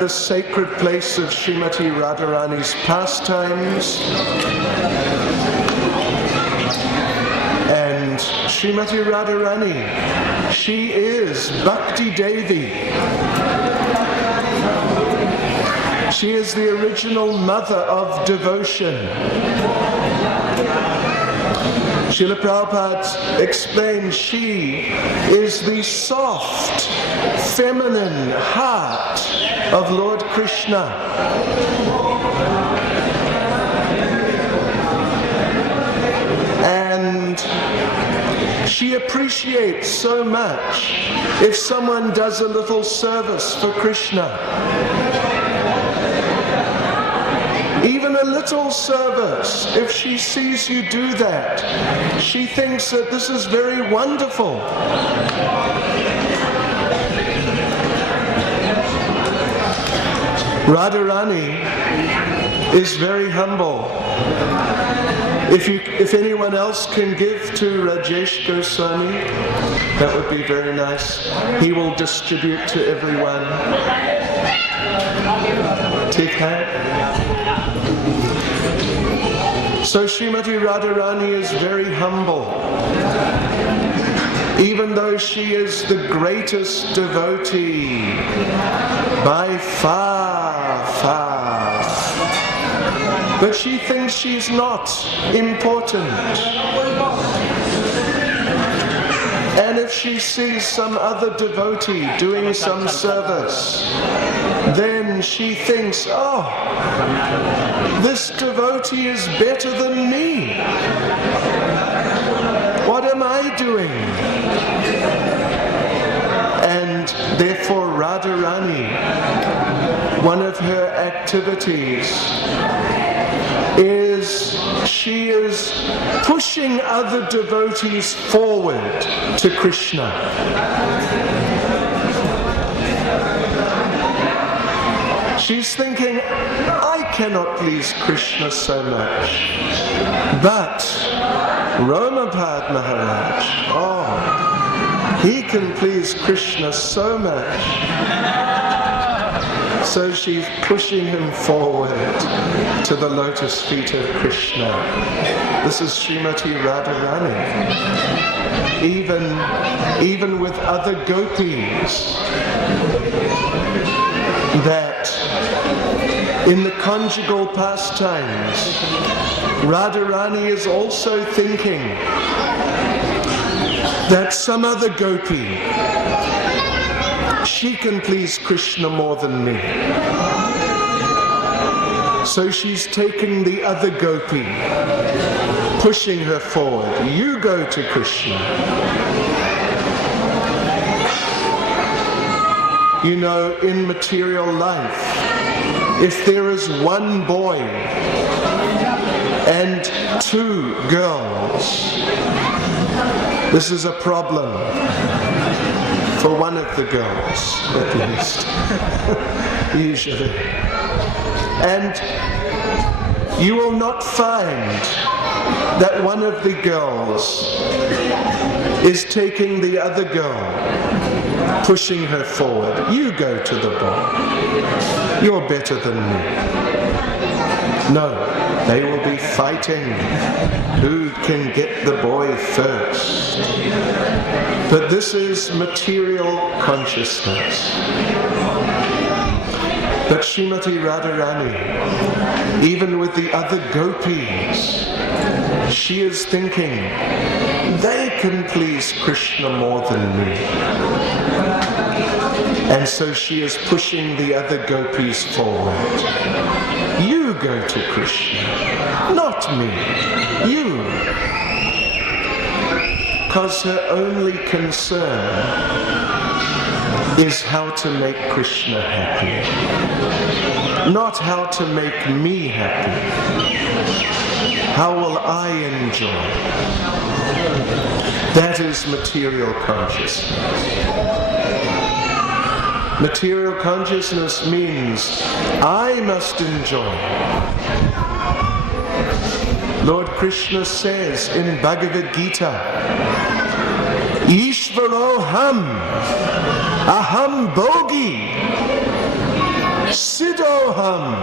at the sacred place of Srimati Radharani's pastimes. And Srimati Radharani, she is Bhakti Devi. She is the original mother of devotion. Srila Prabhupada explains she is the soft, feminine heart of Lord Krishna. And she appreciates so much if someone does a little service for Krishna. Even a little service, if she sees you do that, she thinks that this is very wonderful. Radharani is very humble. If anyone else can give to Rajesh Goswami, that would be very nice. He will distribute to everyone. Take care. So Srimati Radharani is very humble. Even though she is the greatest devotee by far, far. But she thinks she's not important. And if she sees some other devotee doing some service, then she thinks, oh, this devotee is better than me. What am I doing? And therefore Radharani, one of her activities is she is pushing other devotees forward to Krishna. She's thinking, I cannot please Krishna so much, but Romapada Maharaj, oh, he can please Krishna so much. So she's pushing him forward to the lotus feet of Krishna. This is Srimati Radharani. Even with other gopis, that in the conjugal pastimes, Radharani is also thinking that some other gopi, she can please Krishna more than me. So she's taking the other gopi, pushing her forward. You go to Krishna. You know, in material life, if there is one boy and two girls, this is a problem. For one of the girls, at least, usually. And you will not find that one of the girls is taking the other girl, pushing her forward. You go to the boy. You're better than me. No, they will be fighting who can get the boy first. But this is material consciousness. But Srimati Radharani, even with the other gopis, she is thinking, they can please Krishna more than me. And so she is pushing the other gopis forward. You go to Krishna, not me, you. Because her only concern is how to make Krishna happy, not how to make me happy. How will I enjoy? That is material consciousness. Material consciousness means I must enjoy. Lord Krishna says in Bhagavad Gita, Ishvaroham aham bhogi Soham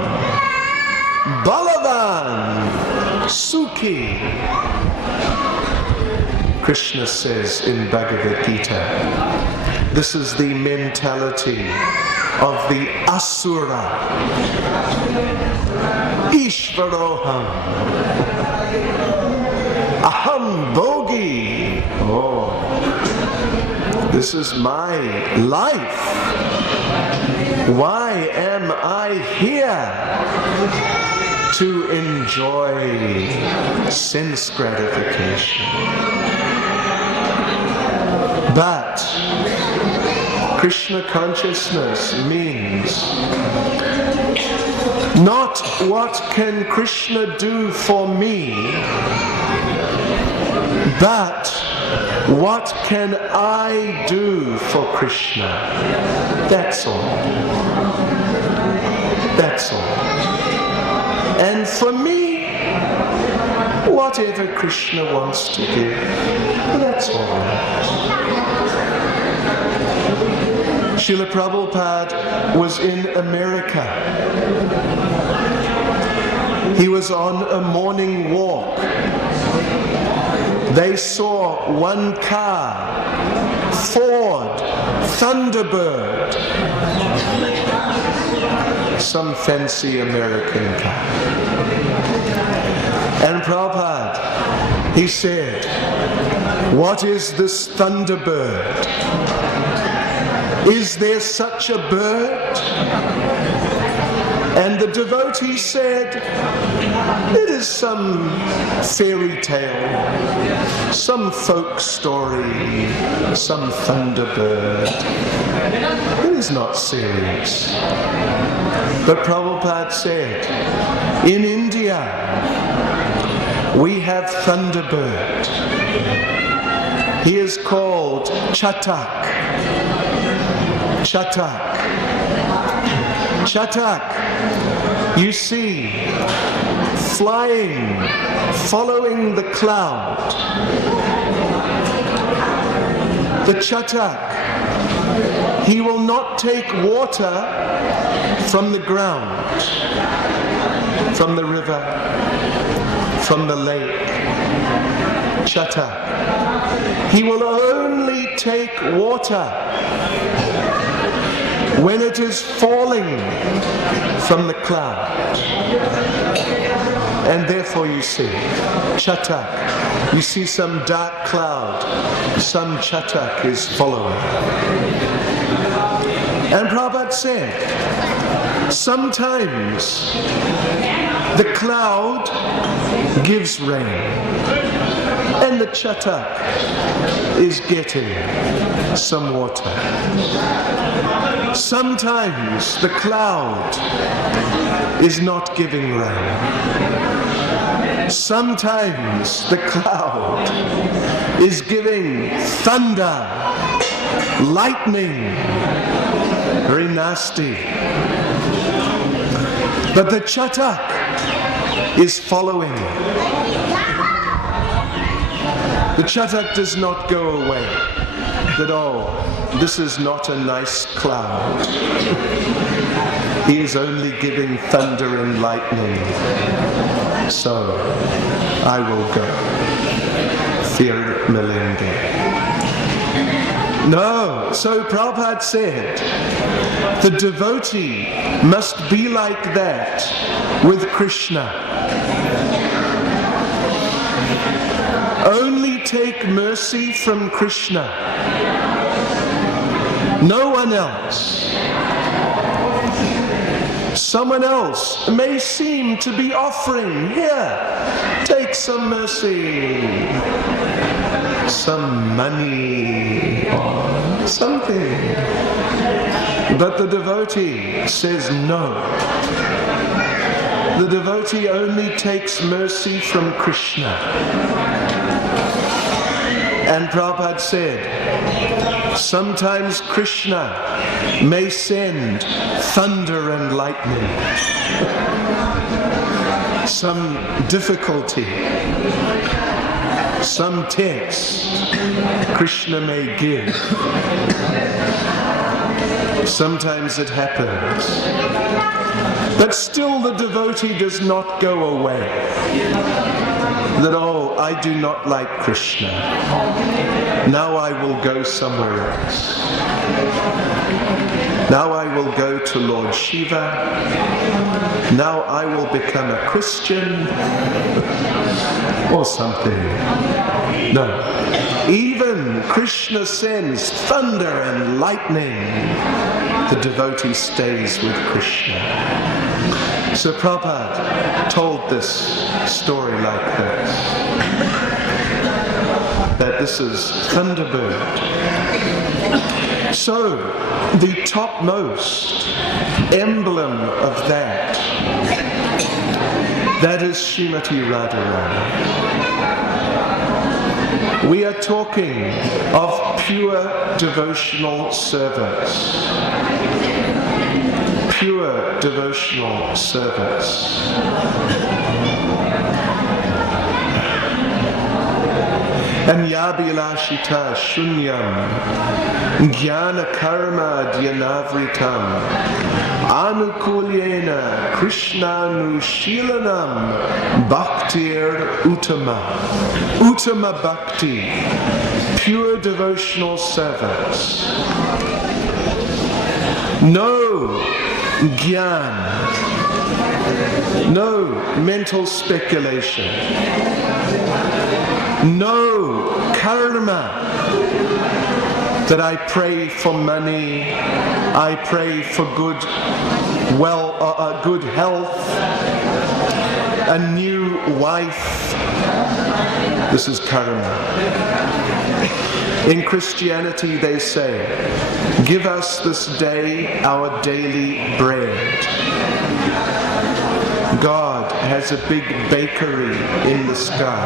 Balavan Sukhi. Krishna says in Bhagavad Gita, this is the mentality of the Asura. Ishvaroham Aham Bhogi. Oh, this is my life. Why am I here? To enjoy sense gratification. But Krishna consciousness means not what can Krishna do for me, but what can I do for Krishna? That's all. That's all. And for me, whatever Krishna wants to give, that's all right. Srila Prabhupada was in America. He was on a morning walk. They saw one car, Ford Thunderbird, some fancy American car. And Prabhupada, he said, what is this Thunderbird? Is there such a bird? And the devotee said, it is some fairy tale, some folk story, some thunderbird. It is not serious. But Prabhupada said, in India, we have thunderbird. He is called Chatak. Chatak. Chatak, you see, flying, following the cloud. The Chatak, he will not take water from the ground, from the river, from the lake. Chatak, he will only take water when it is falling from the cloud. And therefore you see, Chatak, you see some dark cloud, some Chatak is following. And Prabhupada said, sometimes the cloud gives rain, and the Chatak is getting some water. Sometimes the cloud is not giving rain. Sometimes the cloud is giving thunder, lightning, very nasty. But the Chatak is following. The Chatak does not go away. That, oh, this is not a nice cloud. He is only giving thunder and lightning. So, I will go. Fir milenge. No, so Prabhupada said, the devotee must be like that with Krishna. Only take mercy from Krishna. No one else. Someone else may seem to be offering, here, take some mercy, some money, or something. But the devotee says no. The devotee only takes mercy from Krishna. And Prabhupada said, sometimes Krishna may send thunder and lightning, some difficulty, some test Krishna may give. Sometimes it happens. But still the devotee does not go away. That, oh, I do not like Krishna. Now I will go somewhere else. Now I will go to Lord Shiva. Now I will become a Christian. Or something. No. Even Krishna sends thunder and lightning. The devotee stays with Krishna. So Prabhupada told this story like this. That this is Thunderbird. So, the topmost emblem of that is Srimati Radharani. We are talking of pure devotional service. Pure devotional service. Anyabilashita shunyam jnana karma dhyanavritam anukulyena krishnanushilanam bhaktir uttama. Uttama bhakti, pure devotional service. No gyan, no mental speculation, no karma, that I pray for money, I pray for good health, a new wife. This is karma. In Christianity they say, give us this day our daily bread. God has a big bakery in the sky.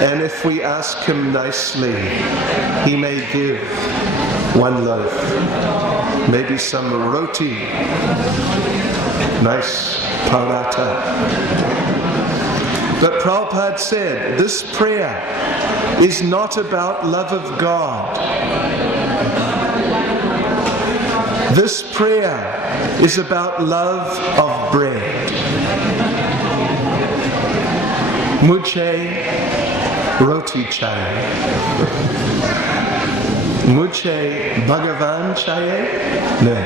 And if we ask him nicely, he may give one loaf, maybe some roti, nice paratha. But Prabhupada said, this prayer is not about love of God. This prayer is about love of bread. Mujhe roti chahiye. Mujhe Bhagavan chahiye? No.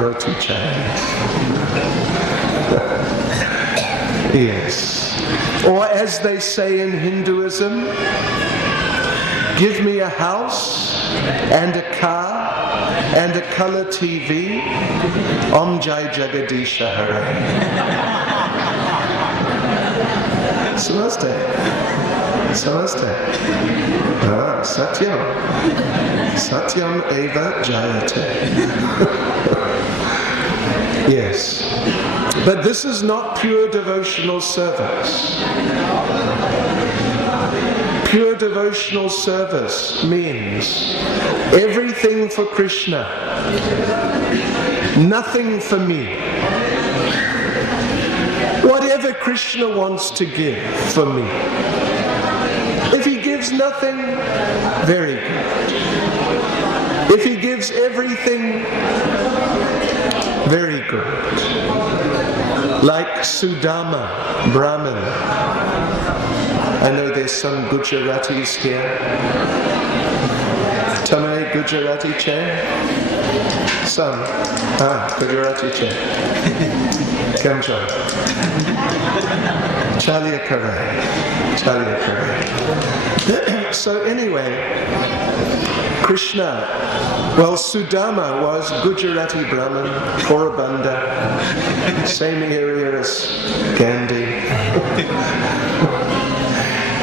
Roti chahiye. Yes. Or as they say in Hinduism, give me a house and a car and a color TV. Om Jai Jagadisha Hare. Samaste. Samaste. Satyam. Satyam eva jayate. Yes. But this is not pure devotional service. Pure devotional service means everything for Krishna, nothing for me. Whatever Krishna wants to give for me. If he gives nothing, very good. If he gives everything, very good. Like Sudama, Brahmin. I know there's some Gujaratis here. Tamil Gujarati chair? Some. Gujarati chair. Kamjo. Chalia Karai. Chalia Karai. So anyway, Krishna, well, Sudama was Gujarati Brahmin, Porabanda, same area as Gandhi.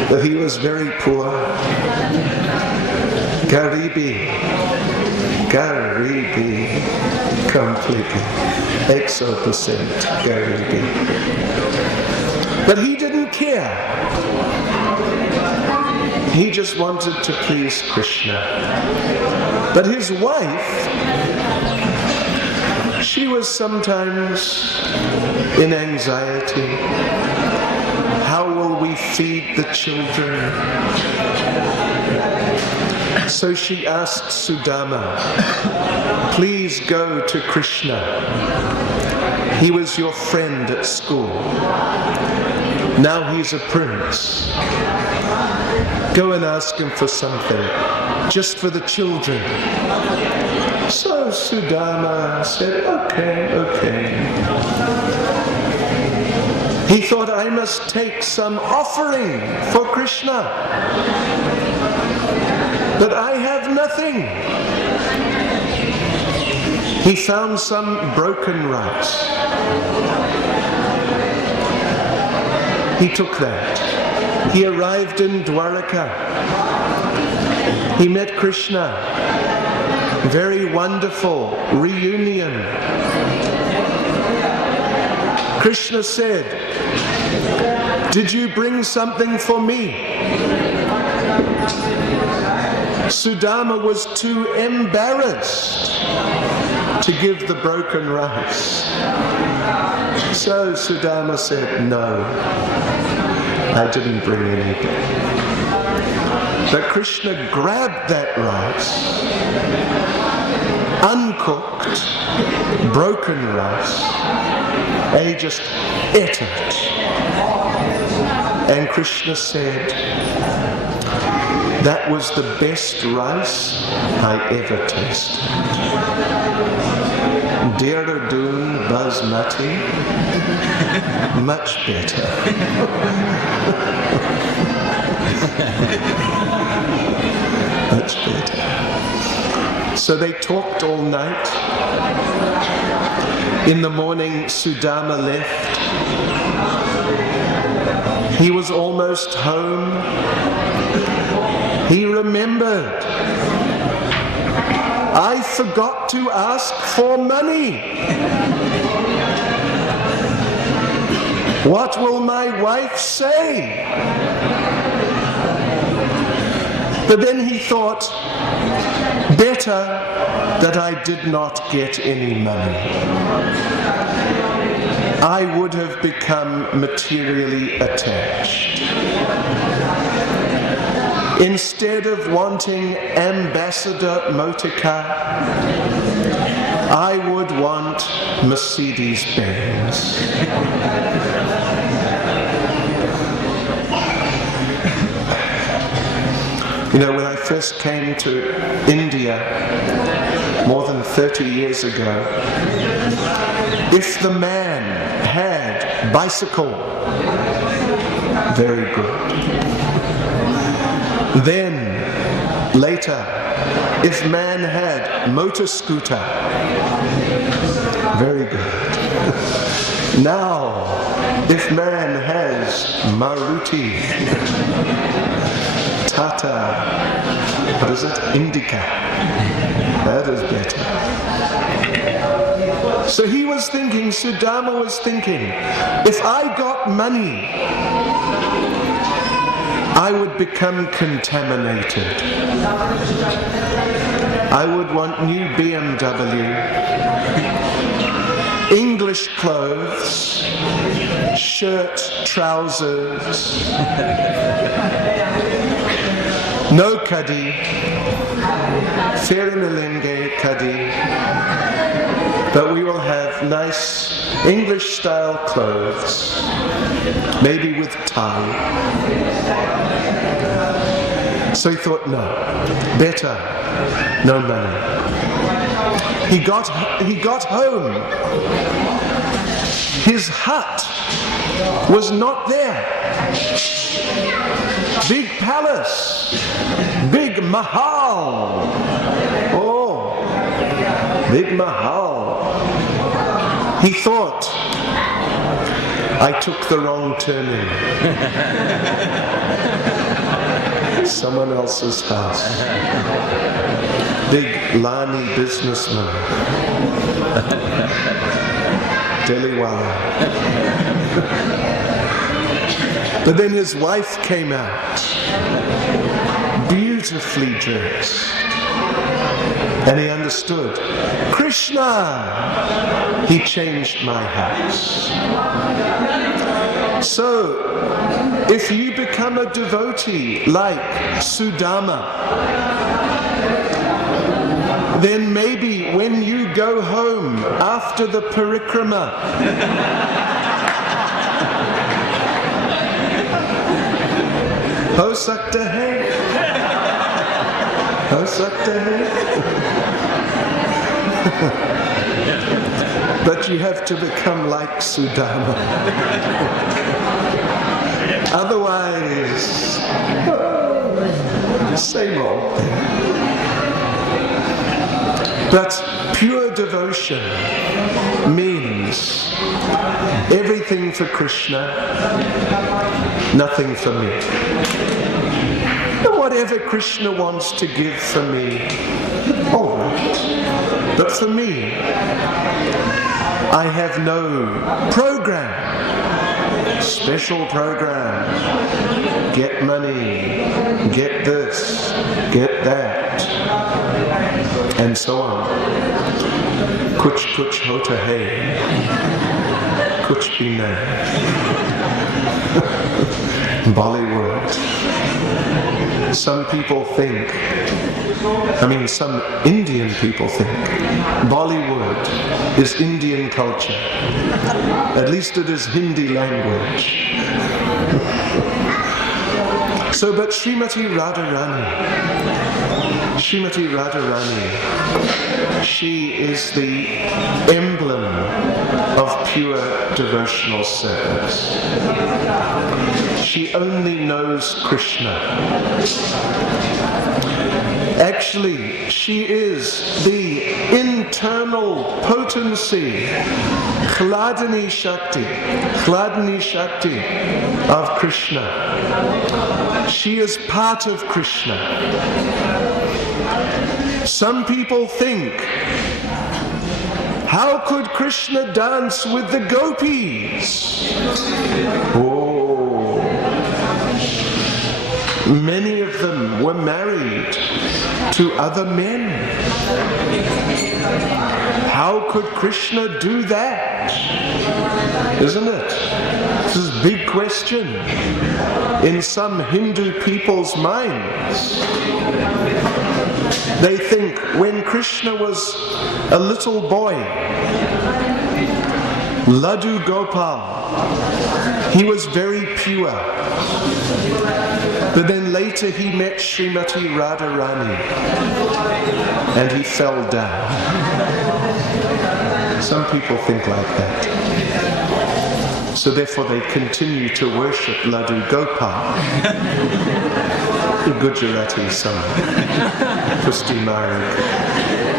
But he was very poor. Garibi, completely, 100% Garibi. But he didn't care. He just wanted to please Krishna. But his wife, she was sometimes in anxiety. How will we feed the children? So she asked Sudama, please go to Krishna. He was your friend at school. Now he's a prince. Go and ask him for something, just for the children. So Sudama said, okay. He thought, I must take some offering for Krishna. But I have nothing. He found some broken rice. He took that. He arrived in Dwaraka. He met Krishna. Very wonderful reunion. Krishna said, did you bring something for me? Sudama was too embarrassed to give the broken rice. So Sudama said, no, I didn't bring anything. But Krishna grabbed that rice, uncooked, broken rice, and he just ate it. And Krishna said, that was the best rice I ever tasted. Dehradun basmati, much better. Much better. So they talked all night. In the morning, Sudama left. He was almost home. He remembered, I forgot to ask for money. What will my wife say? But then he thought, better that I did not get any money. I would have become materially attached. Instead of wanting Ambassador Motorcar, I would want Mercedes-Benz. You know, when I first came to India more than 30 years ago, if the man had bicycle, very good. Then, later, if man had motor scooter, very good. Now, if man has Maruti, Tata, what is it? Indica, that is better. So he was thinking, Sudama was thinking, if I got money, I would become contaminated. I would want new BMW, English clothes, shirt, trousers, no kadhi, Ferimelenge kadhi, but we will have nice English-style clothes, maybe with tie. So he thought, no, better, no money. He got home. His hut was not there. Big palace, big mahal. Oh, big mahal. He thought, I took the wrong turning. Someone else's house. Big Lani businessman. Deliwala. But then his wife came out, beautifully dressed. And he understood, Krishna, he changed my house. So, if you become a devotee like Sudama, then maybe when you go home after the parikrama, ho sakta hai, ho sakta hai. But you have to become like Sudama. Otherwise, same old thing. But pure devotion means everything for Krishna, nothing for me. And whatever Krishna wants to give for me, all right. But for me, I have no program, special program, get money, get this, get that, and so on. Kuch kuch hota hai, kuch bhi nahi. Bollywood. Some people think, some Indian people think Bollywood is Indian culture. At least it is Hindi language. So, but Srimati Radharani, she is the emblem of pure devotional service. She only knows Krishna. Actually, she is the internal potency, Chladni Shakti of Krishna. She is part of Krishna. Some people think, how could Krishna dance with the gopis? Oh, many of them were married to other men. How could Krishna do that? Isn't it? This is a big question in some Hindu people's minds. They think when Krishna was a little boy, Laddu Gopal, he was very pure. But then later he met Srimati Radharani and he fell down. Some people think like that. So therefore they continue to worship Laddu Gopal. The Gujarati song, Pusti Marg,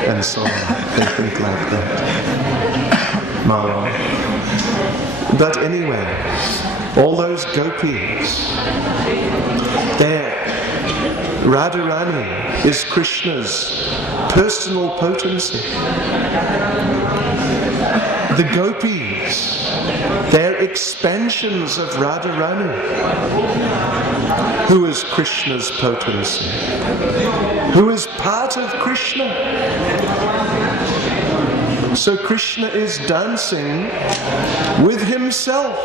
and so on. They think like that. Mara. But anyway, all those gopis, Radharani is Krishna's personal potency. The gopis, they're expansions of Radharani, who is Krishna's potency, who is part of Krishna. So Krishna is dancing with himself.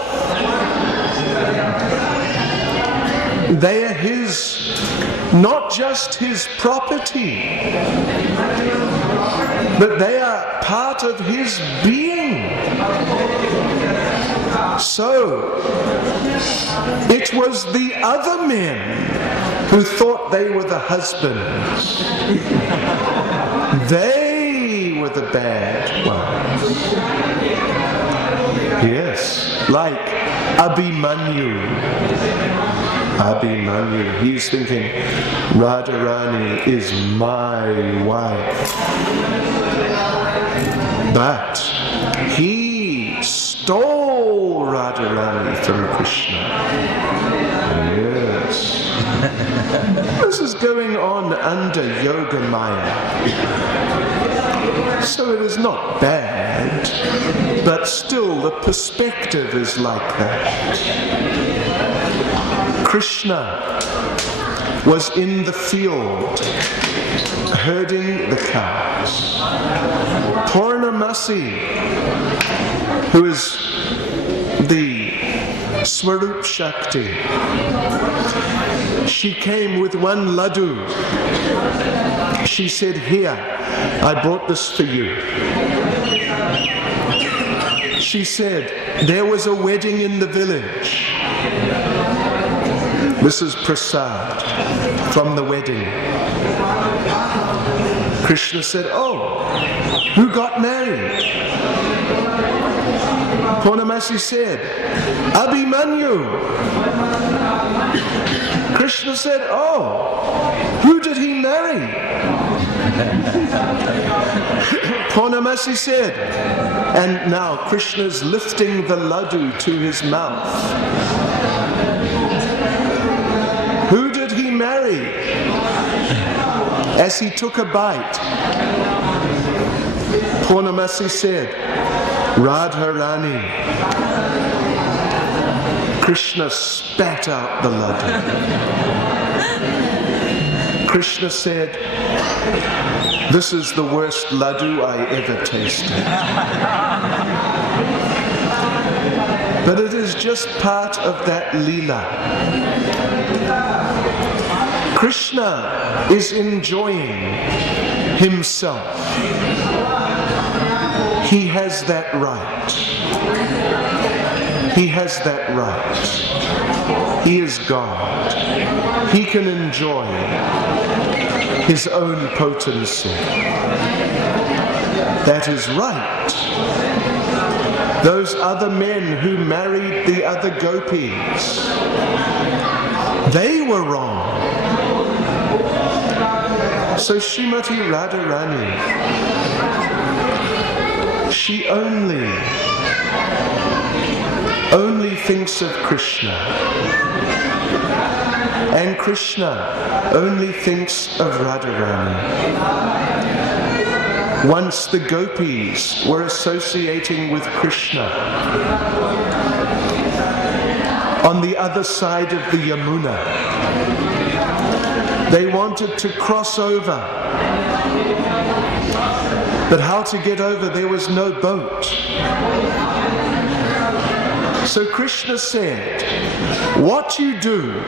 They are his, not just his property, but they are part of his being. So, it was the other men who thought they were the husbands. They were the bad ones. Yes, like Abhimanyu, he's thinking, Radharani is my wife. But he stole Radharani from Krishna. Yes. This is going on under Yoga Maya. So it is not bad, but still the perspective is like that. Krishna was in the field herding the cows. Purnamasi, who is the Swarup Shakti, she came with one laddu. She said, "Here, I brought this for you." She said, there was a wedding in the village. This is prasad from the wedding. Krishna said, "Oh, who got married?" Purnamasi said, "Abhimanyu." Krishna said, "Oh, who did he marry?" Purnamasi said, and now Krishna's lifting the laddu to his mouth. Who did he marry? As he took a bite, Purnamasi said, "Radharani." Krishna spat out the laddu. Krishna said, "This is the worst laddu I ever tasted." But it is just part of that leela. Krishna is enjoying himself. He has that right. He has that right. He is God. He can enjoy his own potency. That is right. Those other men who married the other gopis, they were wrong. So Srimati Radharani, she only thinks of Krishna. And Krishna only thinks of Radharani. Once the gopis were associating with Krishna on the other side of the Yamuna. They wanted to cross over. But how to get over? There was no boat. So Krishna said, what you do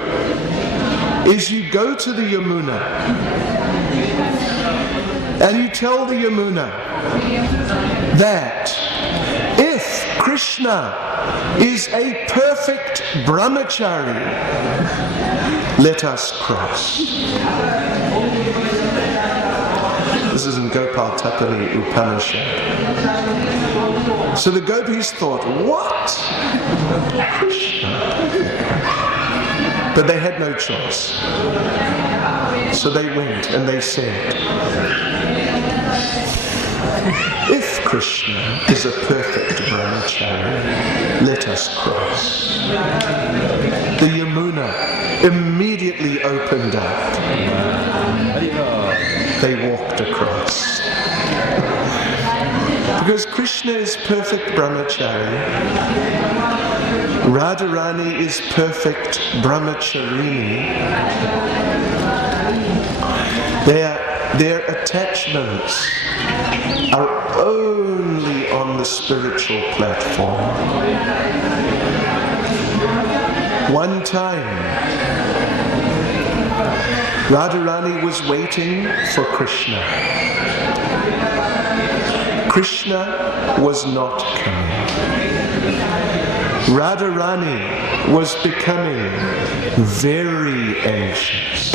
is you go to the Yamuna and you tell the Yamuna that if Krishna is a perfect brahmachari, let us cross. This is in Gopal Tapani Upanishad. So the gopis thought, what? Krishna. But they had no choice. So they went and they said, if Krishna is a perfect brahmachari, let us cross. The Yamuna immediately opened up. They walked across. Because Krishna is perfect brahmachari, Radharani is perfect brahmacharini. Their attachments are only on the spiritual platform. One time, Radharani was waiting for Krishna. Krishna was not coming. Radharani was becoming very anxious.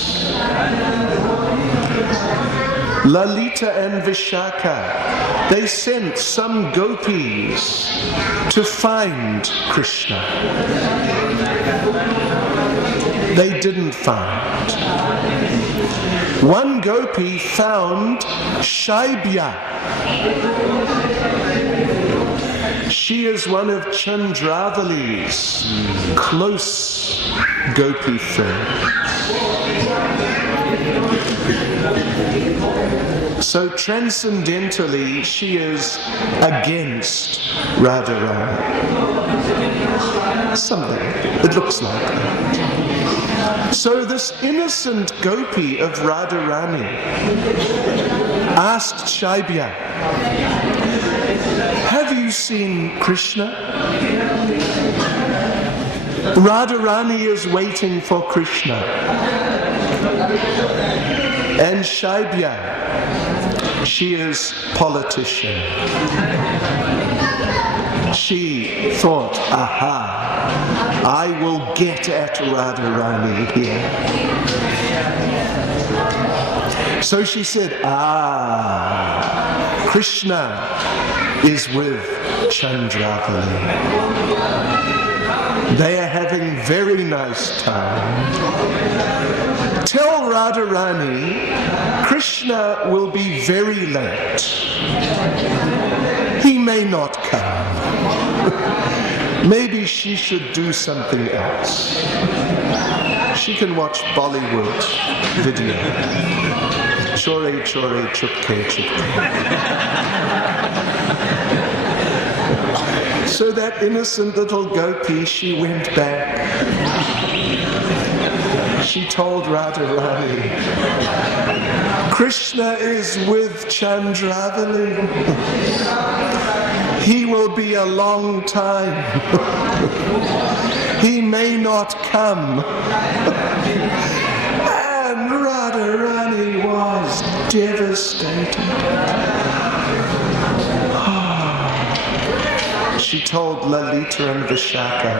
Lalita and Vishaka, they sent some gopis to find Krishna. They didn't find. One gopi found Shaibya. She is one of Chandravali's close gopi friends. So transcendentally, she is against Radharani. Something. It looks like that. So this innocent gopi of Radharani asked Shaibya, have you seen Krishna? Radharani is waiting for Krishna. And Shaibya, she is politician. She thought, aha, I will get at Radharani here. So she said, Krishna is with Chandravali. They are having very nice time. Tell Radharani, Krishna will be very late. He may not come. Maybe she should do something else. She can watch Bollywood video. Chore, chore, chupke, chupke. So that innocent little gopi, she went back. She told Radharani, Krishna is with Chandravali. He will be a long time. He may not come. And Radharani was devastated. She told Lalita and Vishaka,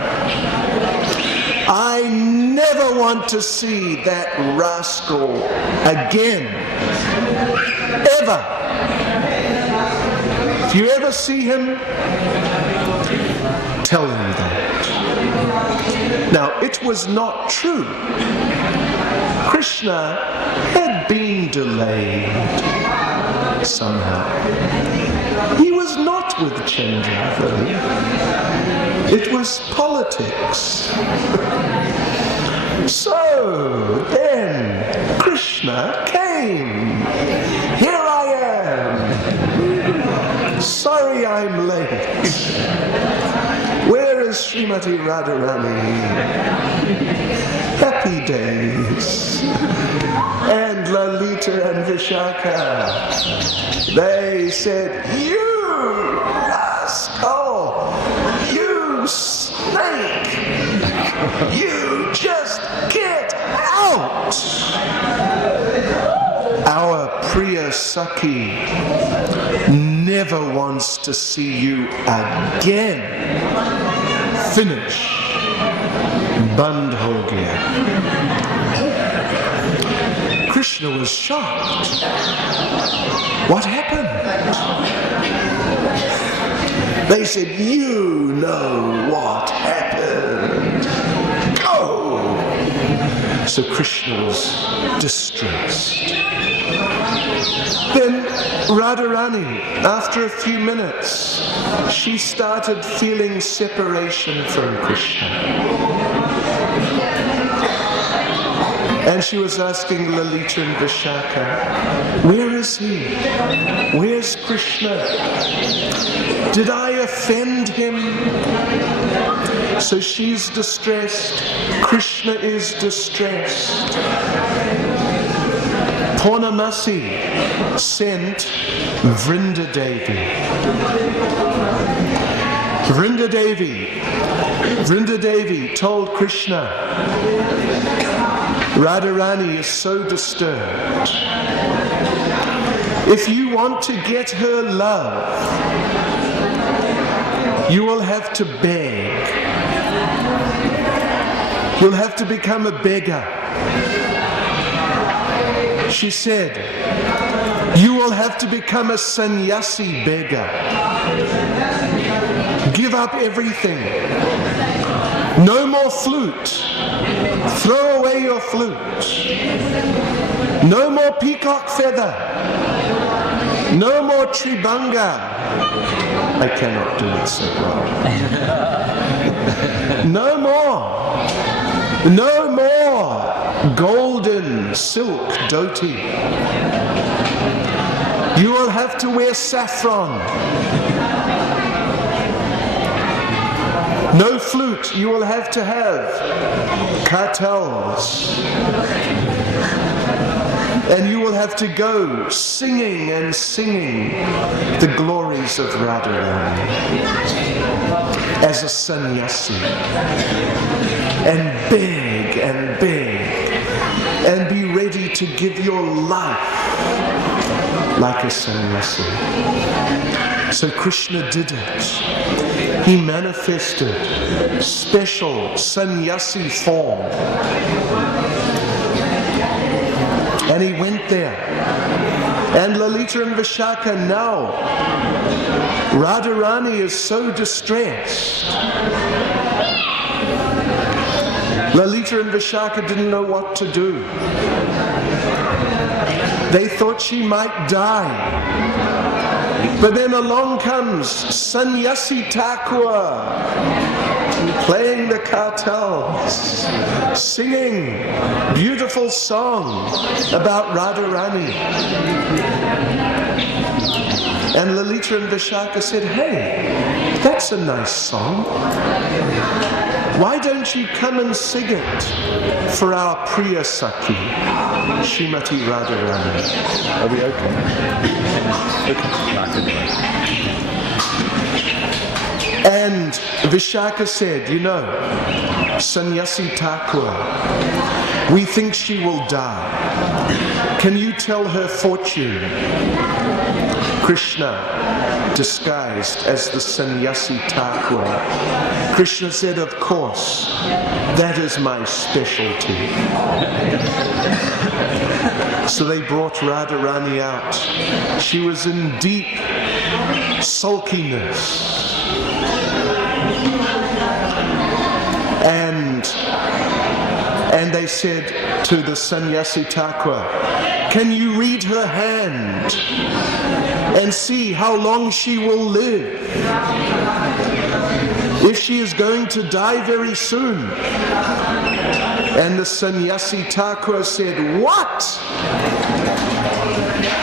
I never want to see that rascal again. Ever. If you ever see him, tell him that. Now, it was not true. Krishna had been delayed somehow. He was not with Chandravali. It was politics. So then Krishna came. Here I am. Sorry I'm late. Where is Srimati Radharani? Happy days. And Lalita and Vishaka, they said, you rascal, you snake, you just get out. Our Priya Sakhi never wants to see you again. Finish. Band ho gaya. Krishna was shocked. What happened? They said, you know what happened. Go! So Krishna was distressed. Then Radharani, after a few minutes, she started feeling separation from Krishna. And she was asking Lalita and Vishaka, where is he? Where's Krishna? Did I offend him? So she's distressed. Krishna is distressed. Purnamasi sent Vrindadevi. Vrindadevi told Krishna, Radharani is so disturbed. If you want to get her love, you will have to beg. You'll have to become a beggar. She said, you will have to become a sannyasi beggar. Give up everything. No more flute. Throw away your flute. No more peacock feather. No more tribanga. I cannot do it so well. No more golden silk dhoti. You will have to wear saffron. No flute, you will have to have kartals. And you will have to go singing and singing the glories of Radharani as a sannyasi. And beg and be ready to give your life like a sannyasi. So Krishna did it. He manifested special sannyasi form. And he went there. And Lalita and Vishaka now, Radharani is so distressed. Lalita and Vishaka didn't know what to do. They thought she might die. But then along comes Sannyasi Thakur, playing the kartals, singing beautiful song about Radharani. And Lalita and Vishaka said, "Hey, that's a nice song. Why don't you come and sing it for our Priya Sakhi, Srimati Radharani?" Are we okay? And Vishaka said, "You know, Sannyasi Thakur, we think she will die. Can you tell her fortune?" Krishna, disguised as the Sannyasi Thakur, Krishna said, "Of course, that is my specialty." So they brought Radharani out. She was in deep sulkiness. And they said to the Sannyasi Thakur, "Can you read her hand and see how long she will live? If she is going to die very soon." And the Sannyasi Thakur said, "What?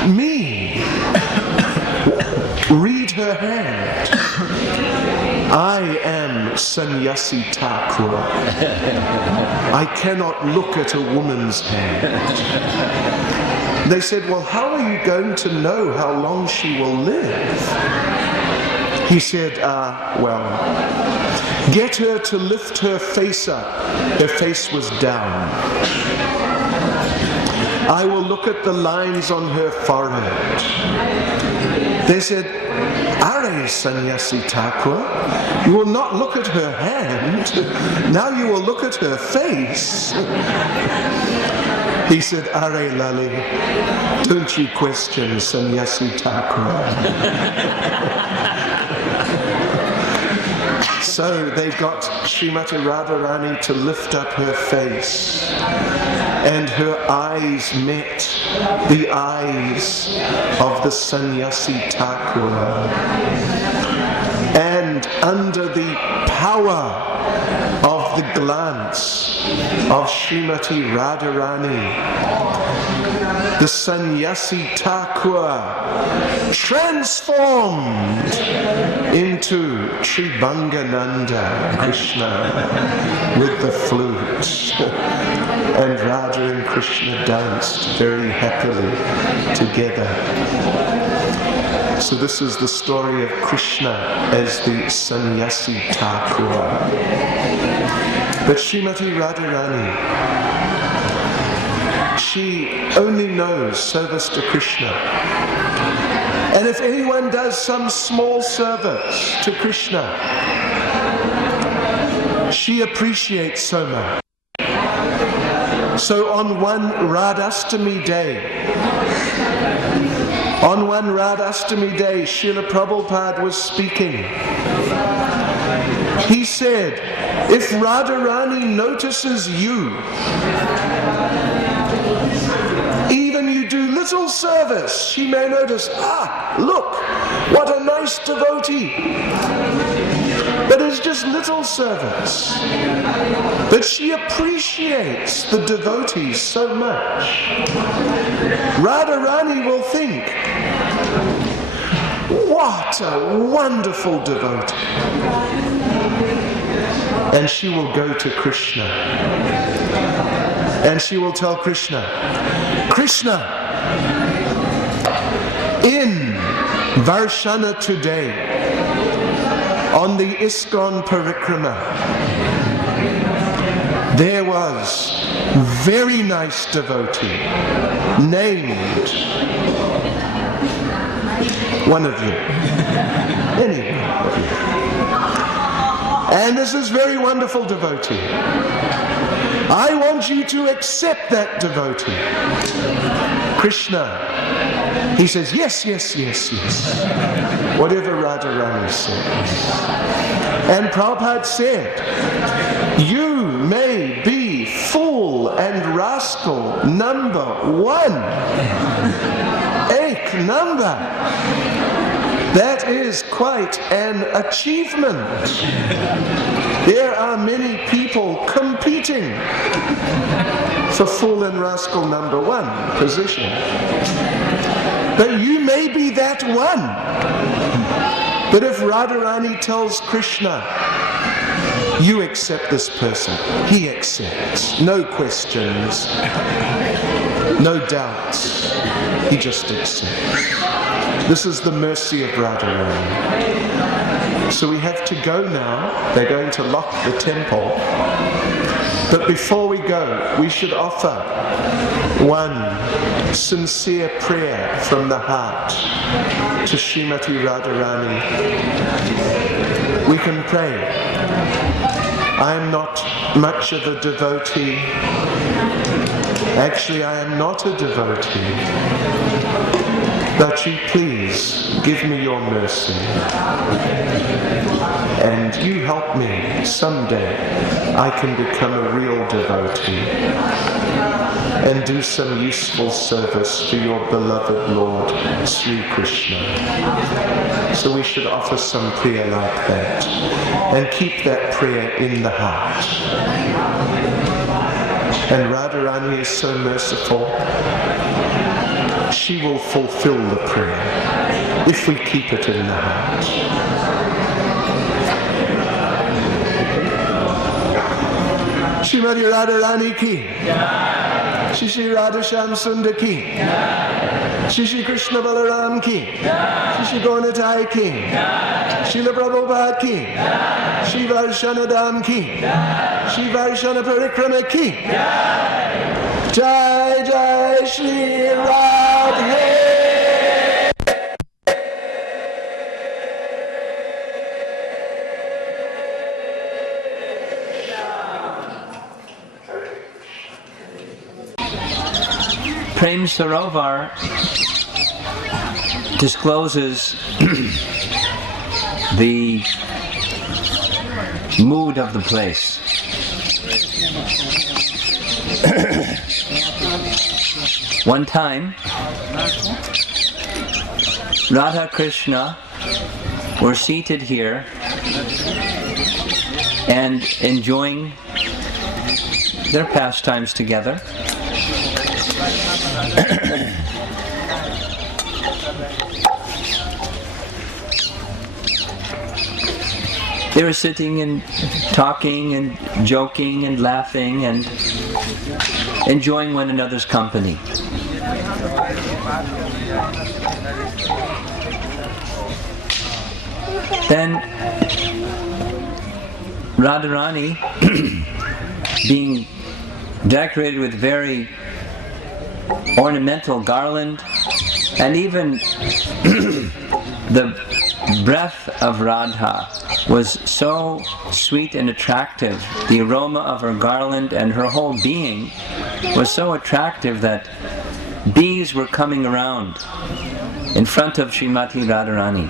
Me? Read her hand. I am Sannyasi Thakur. I cannot look at a woman's hand." They said, "Well, how are you going to know how long she will live?" He said, "Well, get her to lift her face up." Her face was down. "I will look at the lines on her forehead." They said, "Are Sannyasi Thakur, you will not look at her hand, now you will look at her face." He said, "Are Lali, don't you question Sannyasi Thakur." So they got Srimati Radharani to lift up her face, and her eyes met the eyes of the Sannyasi Thakur. And under the power of the glance of Srimati Radharani, the Sannyasi Thakur transformed into Tribangananda Krishna with the flute. And Radha and Krishna danced very happily together. So this is the story of Krishna as the Sannyasi Thakur. But Srimati Radharani, she only knows service to Krishna. And if anyone does some small service to Krishna, she appreciates so much. So on one Radhastami day, Srila Prabhupada was speaking. He said, if Radharani notices you, even you do little service, she may notice, look, what a nice devotee. But it's just little service. But she appreciates the devotees so much. Radharani will think, what a wonderful devotee. and she will go to Krishna. And she will tell Krishna, Krishna, in Varshana today, on the ISKCON Parikrama, there was very nice devotee named one of you, any of you. And this is very wonderful devotee. I want you to accept that devotee. Krishna, he says, yes, yes, yes, yes. Whatever Radharani says. And Prabhupada said, you may be fool and rascal number one. Ek number. That is quite an achievement. There are many people competing for fool and rascal number one position. But you may be that one. But if Radharani tells Krishna, you accept this person, he accepts. No questions, no doubts. He just accepts. This is the mercy of Radharani. So we have to go now. They're going to lock the temple. But before we go, we should offer one sincere prayer from the heart to Srimati Radharani. We can pray. I am not much of a devotee. Actually, I am not a devotee. But you please give me your mercy. And you help me someday. I can become a real devotee and do some useful service for your beloved Lord, Sri Krishna. So we should offer some prayer like that and keep that prayer in the heart. And Radharani is so merciful. She will fulfill the prayer if we keep it in the heart. Srimati Radharani ki, Shri Shri Radha Shyam Sundar ki, Shri Shri Krishna Balaram ki, Shri Shri Gaunitai ki, Srila Prabhupada ki, Shri Varshana Dham ki, Shri Varshana Parikrama ki, Jai Jai Shri Radhe. Prem Sarovar discloses the mood of the place. One time, Radha Krishna were seated here and enjoying their pastimes together. They were sitting and talking and joking and laughing and enjoying one another's company. Then Radharani, being decorated with very ornamental garland, and even the breath of Radha was so sweet and attractive. The aroma of her garland and her whole being was so attractive that bees were coming around in front of Srimati Radharani.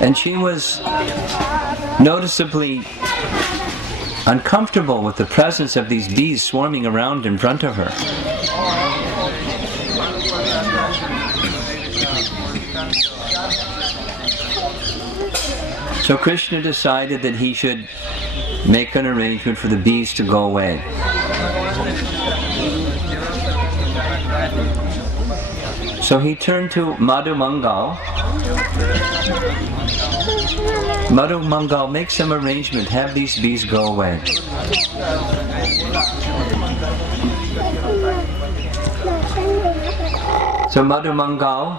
And she was noticeably uncomfortable with the presence of these bees swarming around in front of her. So Krishna decided that he should make an arrangement for the bees to go away. So he turned to Madhu Mangal. Madhu Mangal, make some arrangement, have these bees go away. So Madhu Mangal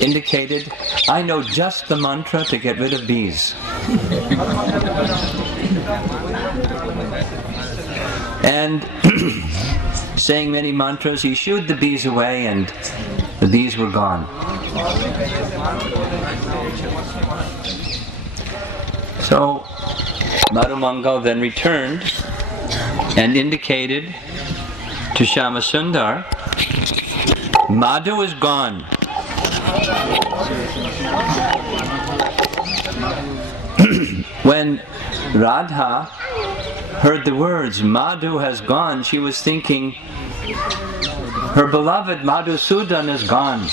indicated, I know just the mantra to get rid of bees. And saying many mantras, he shooed the bees away and the bees were gone. So Madhu Mangal then returned and indicated to Shama Sundar, Madhu is gone. When Radha heard the words, Madhu has gone, she was thinking, her beloved Madhusudan is gone.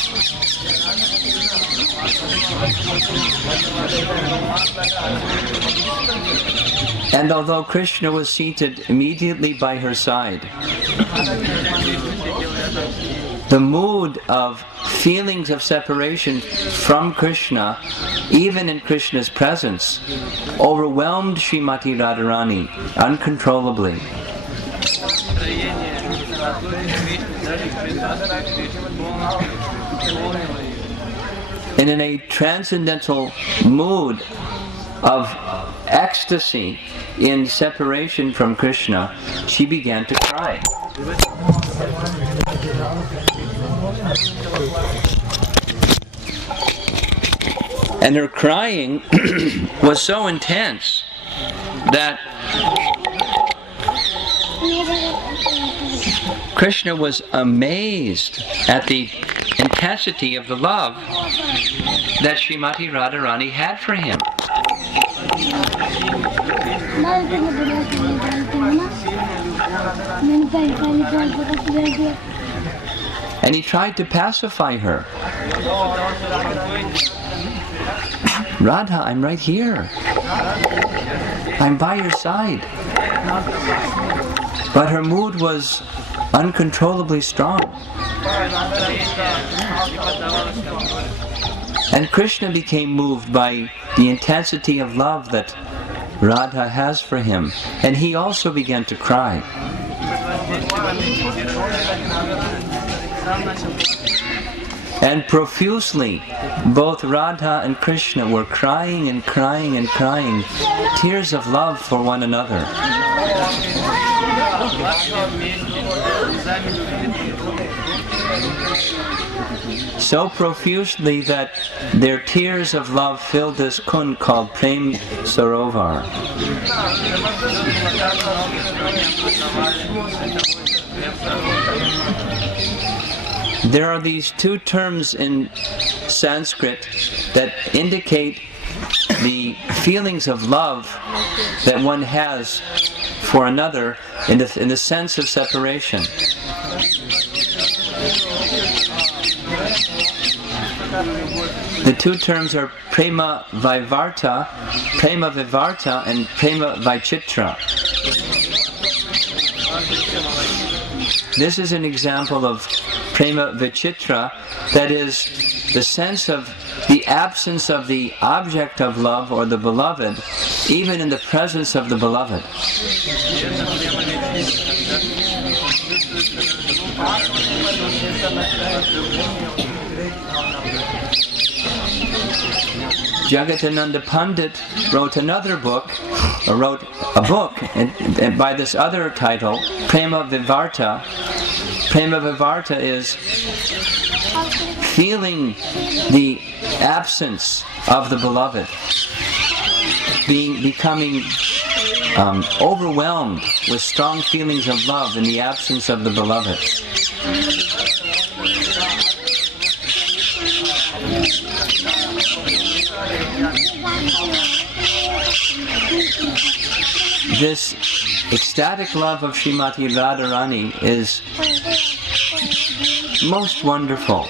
And although Krishna was seated immediately by her side, the mood of feelings of separation from Krishna, even in Krishna's presence, overwhelmed Srimati Radharani uncontrollably. And in a transcendental mood of ecstasy in separation from Krishna, she began to cry. And her crying was so intense that Krishna was amazed at the intensity of the love that Srimati Radharani had for him. And he tried to pacify her. Radha, I'm right here. I'm by your side. But her mood was uncontrollably strong. And Krishna became moved by the intensity of love that Radha has for him, and he also began to cry. And profusely, both Radha and Krishna were crying and crying and crying, tears of love for one another. So profusely that their tears of love filled this kund called Prem Sarovar. There are these two terms in Sanskrit that indicate the feelings of love that one has for another in the sense of separation. The two terms are prema vivarta and prema vichitra. This is an example of prema vichitra, that is, the sense of the absence of the object of love or the beloved, even in the presence of the beloved. Jagadananda Pandit wrote a book and by this other title, Prema Vivarta. Prema Vivarta is feeling the absence of the beloved, becoming overwhelmed with strong feelings of love in the absence of the beloved. This ecstatic love of Srimati Radharani is most wonderful.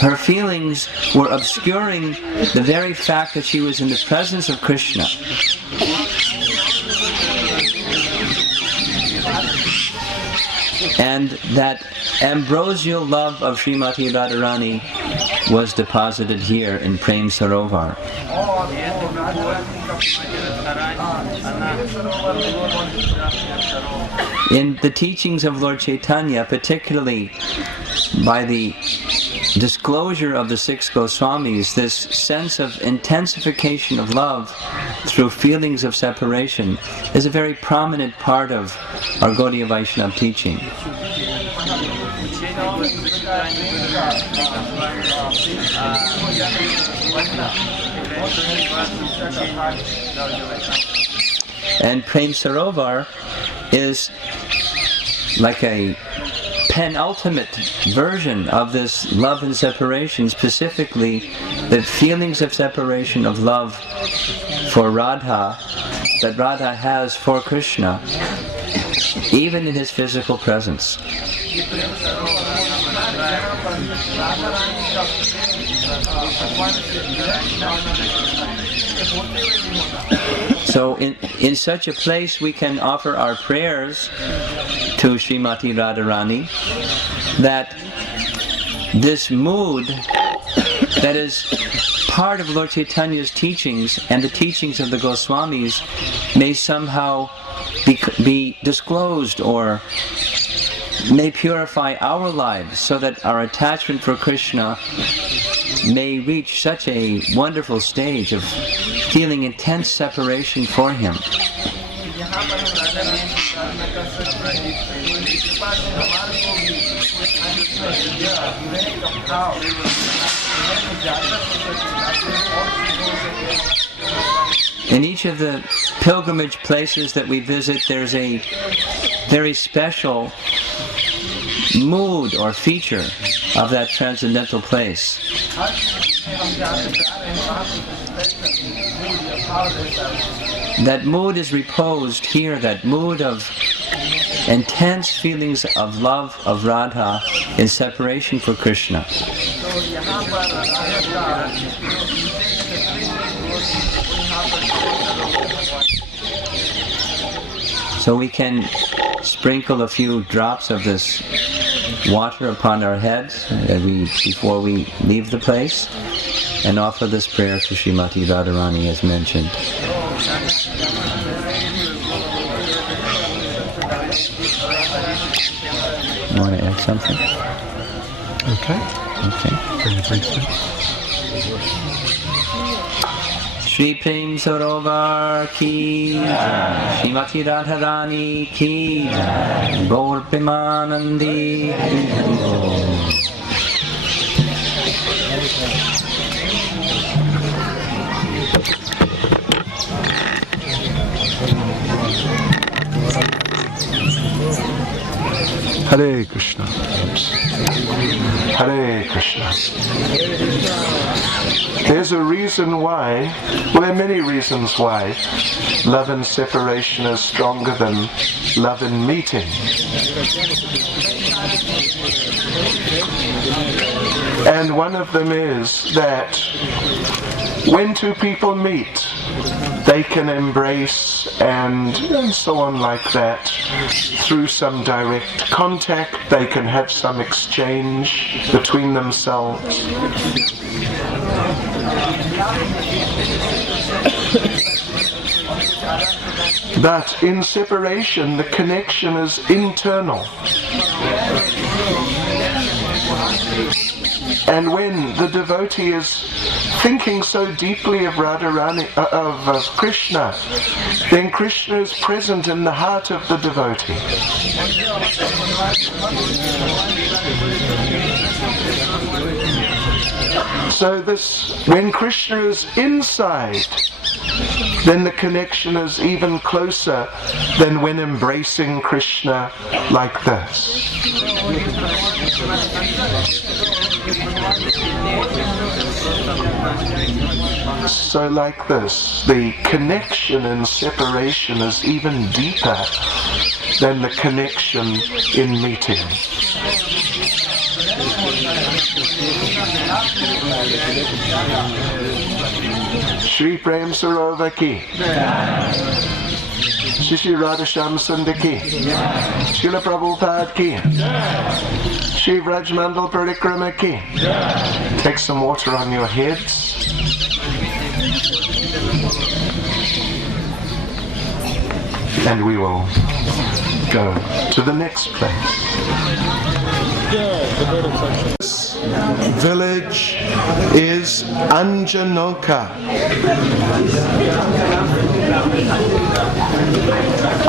Her feelings were obscuring the very fact that she was in the presence of Krishna. And that ambrosial love of Srimati Radharani was deposited here in Prem Sarovar. In the teachings of Lord Chaitanya, particularly by the disclosure of the 6 Goswamis, this sense of intensification of love through feelings of separation is a very prominent part of our Gaudiya Vaishnava teaching. And Prem Sarovar is like a penultimate version of this love and separation, specifically the feelings of separation of love for Radha, that Radha has for Krishna, even in his physical presence. So in such a place we can offer our prayers to Srimati Radharani, that this mood that is part of Lord Chaitanya's teachings and the teachings of the Goswamis may somehow be disclosed, or may purify our lives, so that our attachment for Krishna may reach such a wonderful stage of feeling intense separation for him. In each of the pilgrimage places that we visit, there's a very special mood or feature of that transcendental place. That mood is reposed here, that mood of intense feelings of love of Radha in separation for Krishna. So we can sprinkle a few drops of this water upon our heads before we leave the place, and offer this prayer to Srimati Radharani as mentioned. You want to add something? Okay. Very briefly. Shri Prem Sarovar ki jai, Srimati Radharani ki jai, Gaur Premanandi Hari Om. Hare Krishna. Hare Krishna. There's a reason why, well, there are many reasons why love and separation is stronger than love and meeting. And one of them is that when two people meet, they can embrace and so on like that. Through some direct contact, they can have some exchange between themselves. But in separation, the connection is internal. And when the devotee is thinking so deeply of Radharani, of Krishna, then Krishna is present in the heart of the devotee. So when Krishna is inside, then the connection is even closer than when embracing Krishna like this. So like this, the connection in separation is even deeper than the connection in meeting. Shri Prem Sarovar ki. Shri Radha Shyam Sundar ki, Srila Prabhupada ki, Shri Vraj Mandal Parikrama ki. Take some water on your heads. And we will go to the next place. This village is Anjanoka.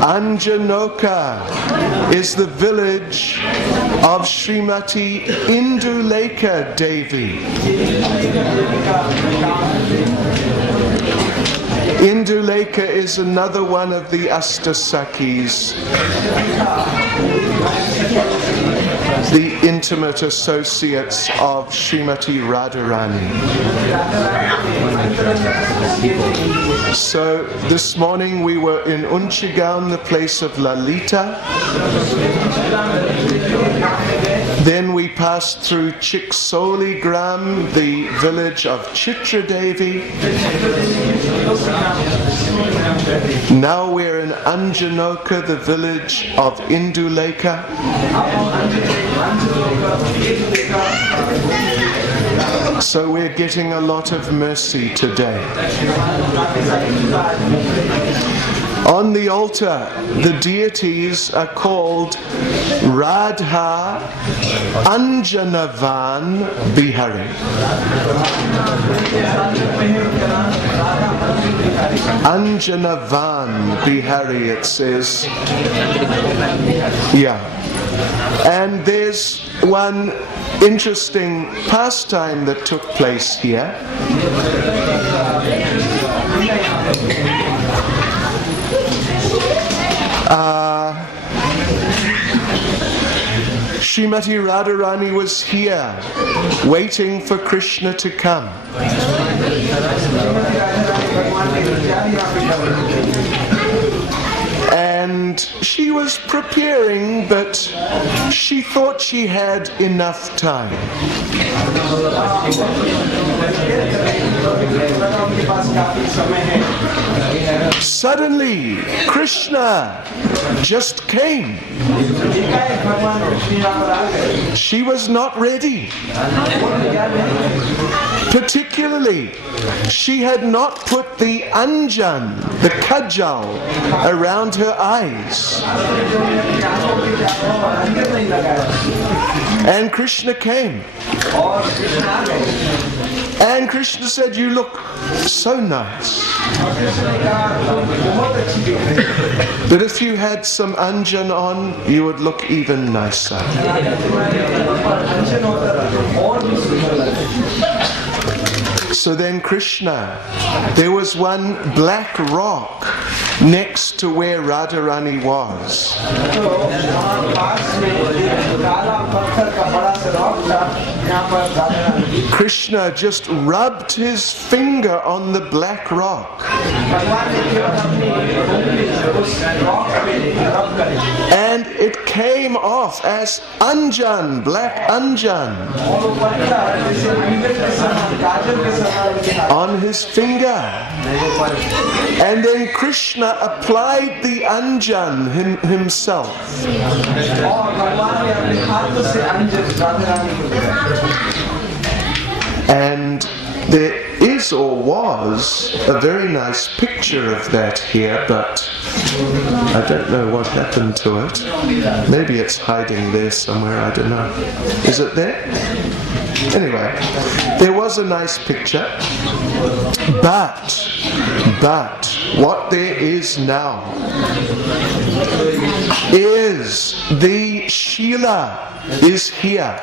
Anjanoka is the village of Srimati Indralekha Devi. Indralekha is another one of the Sakhis, the intimate associates of Srimati Radharani. So this morning we were in Unchigaon, the place of Lalita. Then we passed through Chiksoli Gram, the village of Chitra Devi. Now we're in Anjanoka, the village of Indulekha. So we're getting a lot of mercy today. On the altar, the deities are called Radha Anjanavan Bihari. Anjanavan Bihari, it says. Yeah. And there's one interesting pastime that took place here. Srimati Radharani was here waiting for Krishna to come. And she was preparing, but she thought she had enough time. Suddenly, Krishna just came. She was not ready. Particularly, she had not put the anjan, the kajal, around her eyes. And Krishna came. And Krishna said, "You look so nice. But if you had some anjan on, you would look even nicer." So then Krishna, there was one black rock next to where Radharani was. Krishna just rubbed his finger on the black rock. And it came off as anjan, black anjan, on his finger. And then Krishna applied the anjan himself. And there is or was a very nice picture of that here, but I don't know what happened to it. Maybe it's hiding there somewhere, I don't know. Is it there? Anyway, there was a nice picture, but what there is now is the Sheela is here.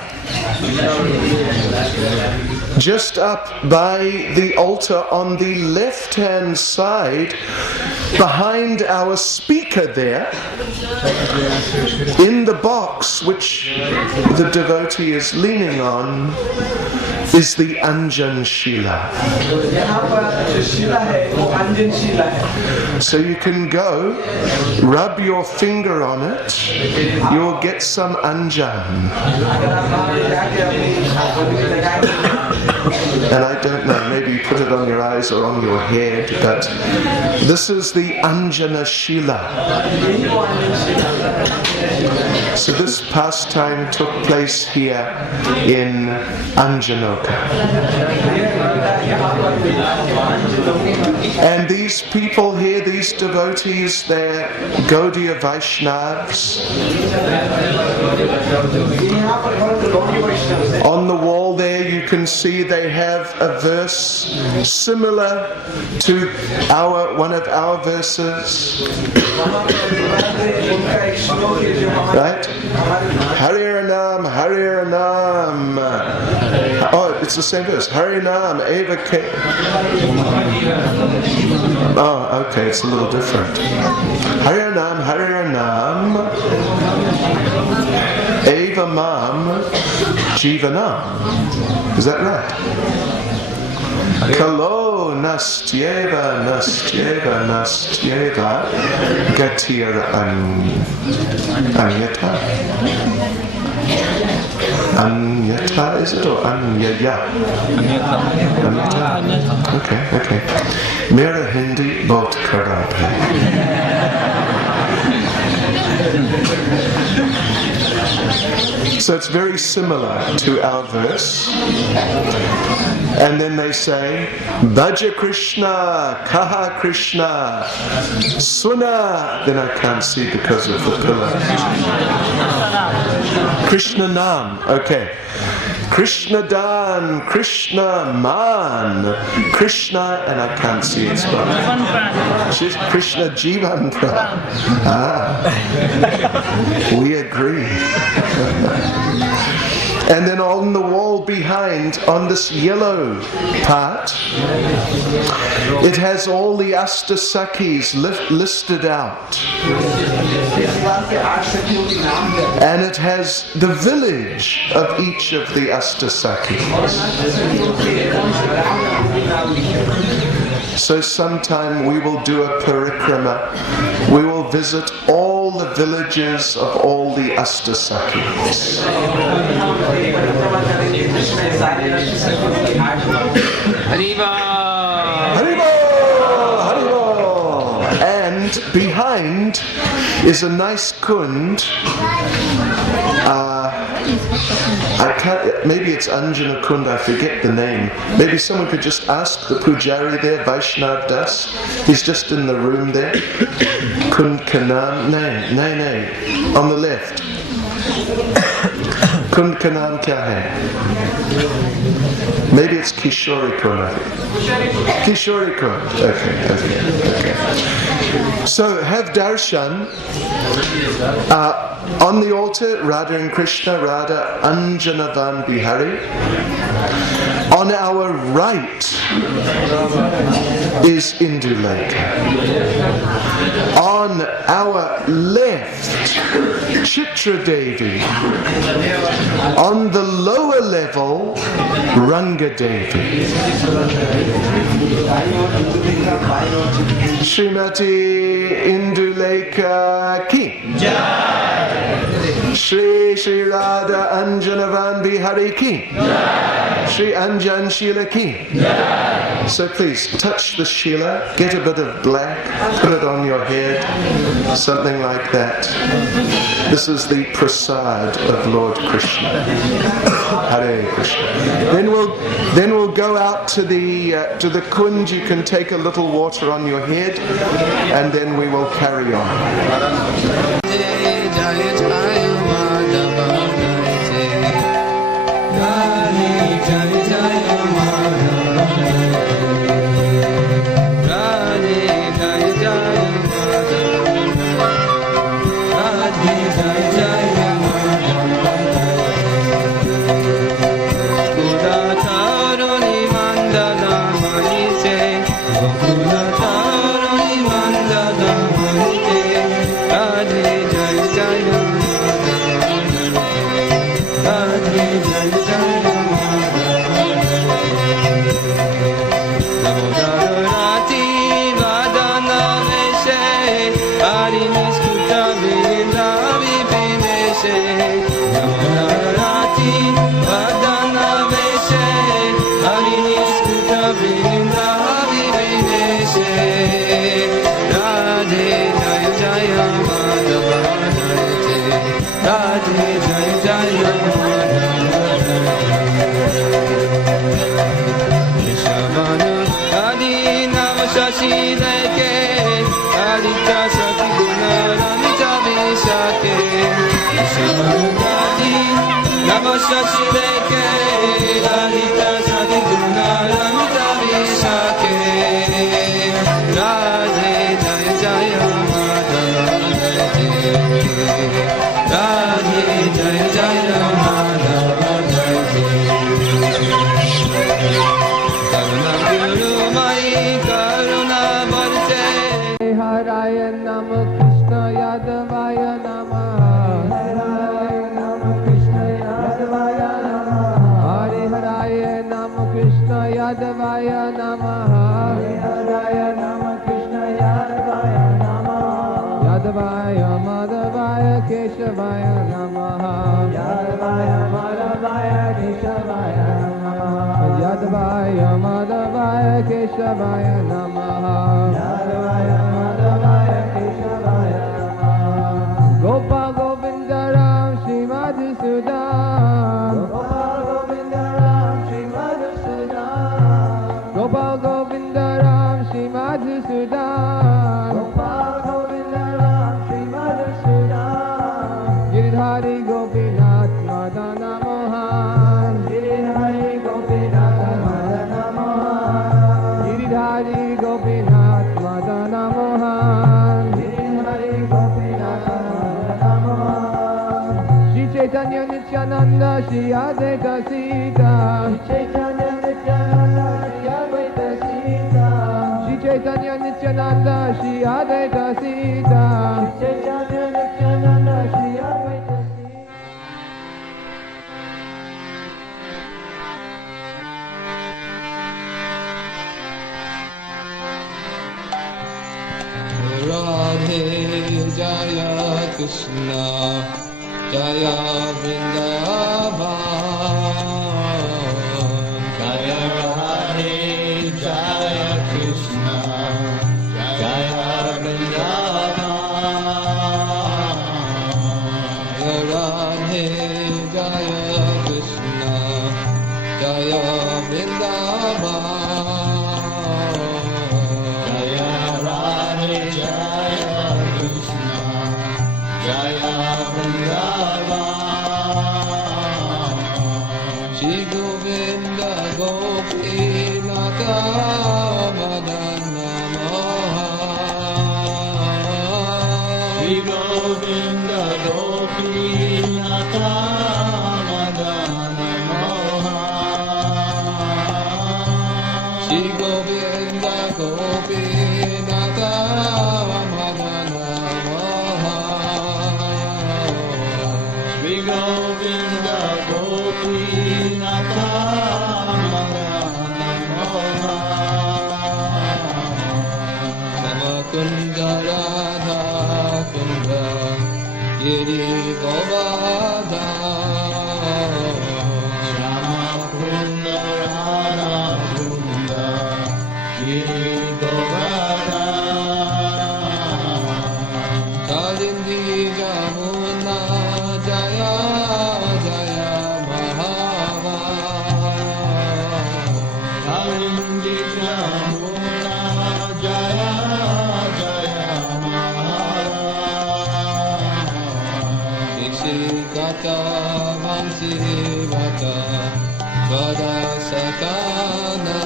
Just up by the altar on the left-hand side, behind our speaker there, in the box which the devotee is leaning on, is the Anjan Sheela. So you can go, rub your finger on it, you'll get some Anjan. And I don't know, maybe you put it on your eyes or on your head, but this is the Anjana Shila. So this pastime took place here in Anjanoka. And these people here, these devotees, they're Gaudiya Vaishnavas. On the wall there you can see they have a verse similar to one of our verses. Right? Harinam, Harinam. Oh, it's the same verse. Harinam, Eva Ke. Oh, okay, it's a little different. Harinam, Harinam, Eva Mam, Jivanam. Is that right? Kalo nastyeva, nastyeva, nastyeva, gatir anyata. Anyata, is it, or anyaya? Anyata. Okay. Mera Hindi bahut kharab hai. So it's very similar to our verse. And then they say, Bhaja Krishna, Kaha Krishna, Suna. Then I can't see because of the pillar. Krishna Nam, okay. Krishna Dan, Krishna Man, Krishna, and I can't see it spelled. Krishna Jivan Pran. We agree. And then on the wall behind, on this yellow part, it has all the Sakhis listed out. And it has the village of each of the Sakhis. So sometime we will do a parikrama. We will visit all the villages of all the Sakhis. Hariva! Hariva! Hariva! And behind is a nice kund. Maybe it's Anjana Kund, I forget the name. Maybe someone could just ask the pujari there, Vaishnav Das. He's just in the room there. Kund Kanan, nay, on the left. Kund Kanan kya hai? Maybe it's Kishori Kund, I think. Kishori Kund. Okay. So have darshan. On the altar, Radha and Krishna, Radha Anjanavan Bihari. On our right is Indralekha. On our left, Chitra Devi. On the lower level, Ranga Devi. Srimati Indralekha ki. Shri Radha Anjanavan Bihari ki. Shri Anjan Shila ki. So please touch the Shila, get a bit of black, put it on your head, something like that. This is the prasad of Lord Krishna. Hare Krishna. Then we'll go out to the kund. You can take a little water on your head, and then we will carry on. Radha shashi leke Adita Sakhi Gunaramita Vishake Shivarukati Namo shashi leke Adita Sakhi Gunaramita Vishake Radhe Jaya Jaya Madhava Radhe Jaya Jaya Madhava Karuna Guru Mai Karuna Marte Haraya Nama Krishna Yadavaya Namaha Haraya Nama Krishna Yadavaya Namaha Hare Haraya Nama Krishna Yadavaya Namaha Hare Haraya Nama Krishna Yadavaya Namaha Yadavaya Madhavaya Keshavaya Namaha Yadavaya Madhavaya Keshavaya Namaha Yadavaya Madhavaya Keshavaya Namaha Yadavaya Madhavaya Keshavaya Namaha Gopal Govinda Ram Shri Madhusudan Gopal Govinda Ram Shri Madhusudan Gopal Govinda Ram Shri Madhusudan Gopal Govinda Ram Shri Madhusudan Giridhari Gopinath Madana Mohan Giridhari Gopinath Madana Mohan Giridhari Gopinath Madana Mohan Giridhari Gopinath Madana Mohan Shri Chaitanya Nityananda Shri Advaita Sita Shri Chaitanya Nityananda Shri Advaita Sita Shri Chaitanya Nityananda Shri Advaita Sita Shri Chaitanya Nityananda Shri Advaita Sita Radhe Jaya Krishna Jaya Vrndavan Jaya Radhe Jaya Krishna Jaya Vrndavan Jaya Radhe Jaya Krishna Jaya Vrndavan Shri Govinda Gopinata Madana Mohan Shri Govinda Gopinata Madana Mohan Shri Govinda Gopinata Madana Mohan Shri Govinda Gopinata Nama Kunda Radha Kunda Giri Govardhan Nama Kunda Radha Kunda Giri Govardhan Kalindi Jamuna Jaya Jaya Kalindi Jamuna Jaya Jaya Kata Vansi Vata Vada Satana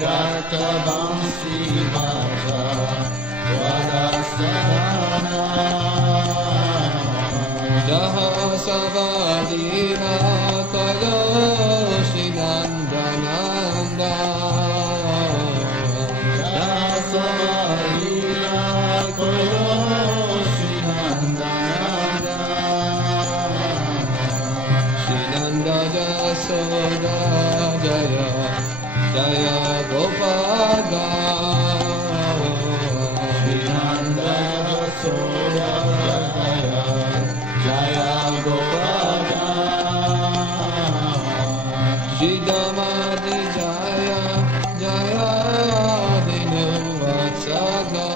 Kata Vansi Vata Vada Satana Jaha Savadina Kalo Shinandananda Jaha Savadina Kalo Jasoda Jaya Jaya Gopada Srinanda Jasoda Jaya Jaya Gopada Shridamadi Jaya Jaya Dinu Vatsada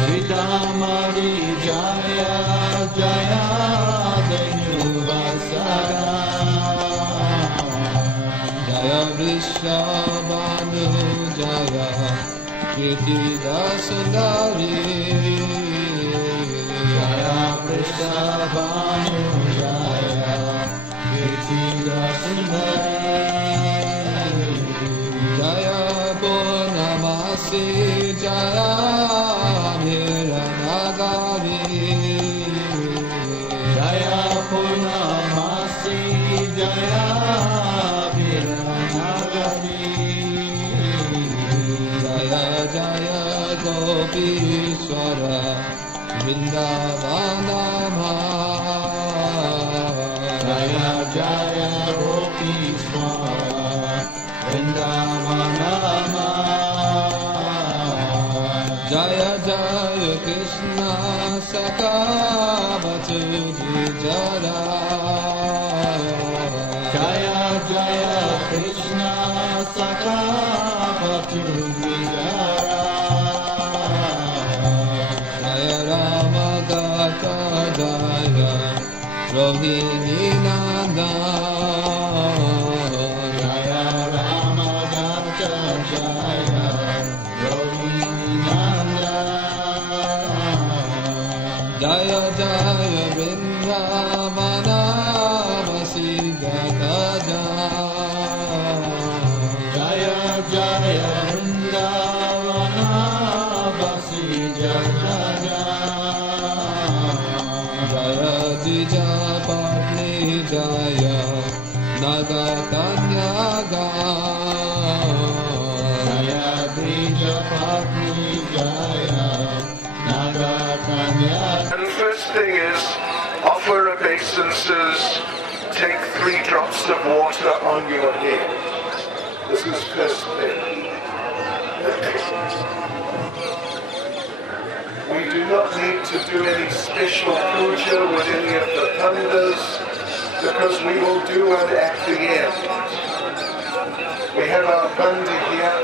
Shridamadi Jaya Jaya Dinu Jaya Vrndavan Jaya Kirtan Sundari Jaya Vrndavan Jaya Kirtan Sundari Jaya Purnamasi Jaya Nirangagari Jaya Purnamasi Jaya Jaya Gopishwara Vrindavana Jaya Jaya Gopishwara Vrindavana Jaya Jaya Krishna Sakha Jara Jaya Jaya Krishna Sakha Rohini Nanda Jaya Rama Jaya Jaya Rohini Nanda Jaya Jaya Vrindavana Vasi Gata Jaya Jaya Vrindavana Vasi Gata Jaya Dija Jaya Nagatanyaga Jaya Bija Patni Jaya Nagatanyaga. And the first thing is offer obeisances, take 3 drops of water on your head. This is first thing. We do not need to do any special puja with any of the pandas, because we will do one at the end. We have our Bandhi here.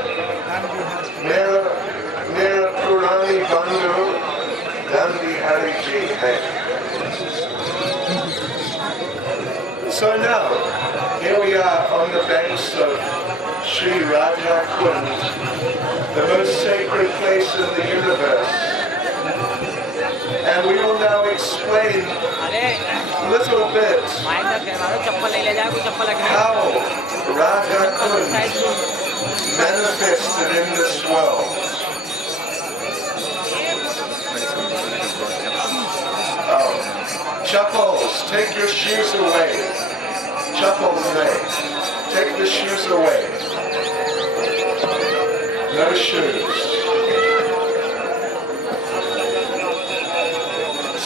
Mera Purani Bandhu Dandi Hari Ji Hai. So now, here we are on the banks of Sri Radha Kund, the most sacred place in the universe. And we will now explain a little bit how Radha Kund manifested in this world. Oh, Chappals, take your shoes away. Chappals, take the shoes away. No shoes.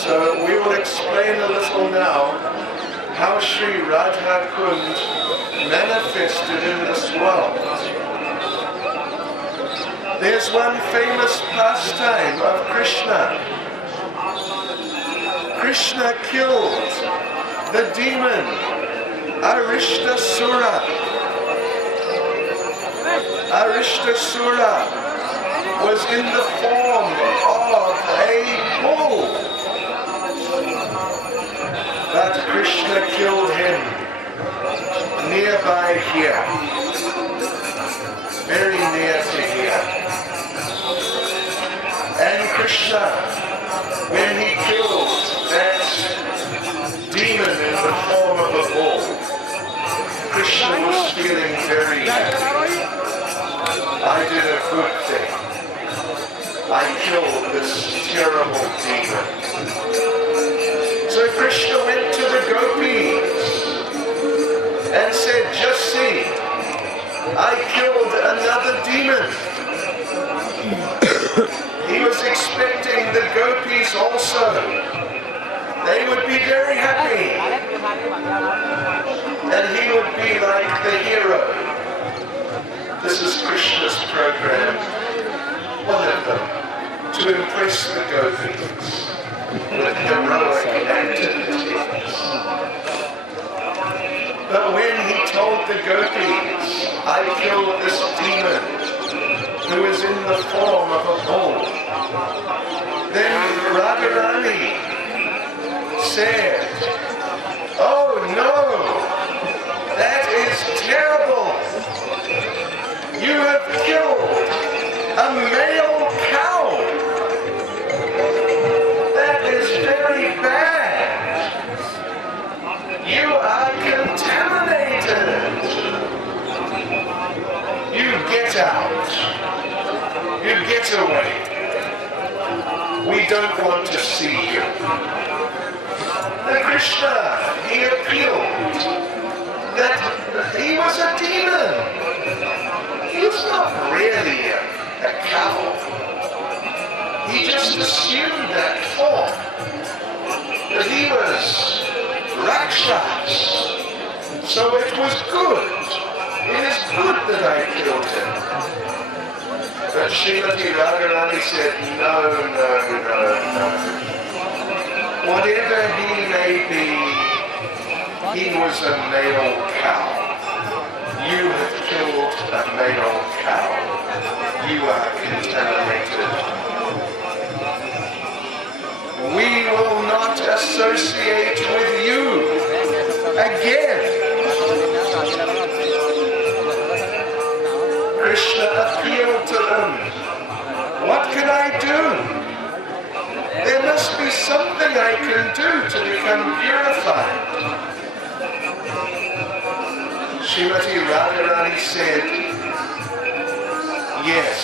So we will explain a little now how Sri Radha Kund manifested in this world. There's one famous pastime of Krishna. Krishna killed the demon Arishtasura. Arishtasura was in the form of a bull. But Krishna killed him nearby here, very near to here. And Krishna, when he killed that demon in the form of a bull, Krishna was feeling very happy. I did a good thing. I killed this terrible demon. So Krishna went to the gopis and said, just see, I killed another demon. He was expecting the gopis also. They would be very happy. And he would be like the hero. This is Krishna's program, one of them, to impress the gopis with heroic activities. But when he told the gopis, I killed this demon who is in the form of a bull, then Radharani said, oh no, that is terrible. get out. You get away. We don't want to see you. And Krishna, he appealed that he was a demon. He was not really a cow. He just assumed that form. That he was Rakshas. So it was good. It is good that I killed him. But Srimati Radharani said, no. Whatever he may be, he was a male cow. You have killed a male cow. You are contaminated. We will not associate with you again. Krishna appealed to them. What can I do? There must be something I can do to become purified. Srimati Radharani said, yes,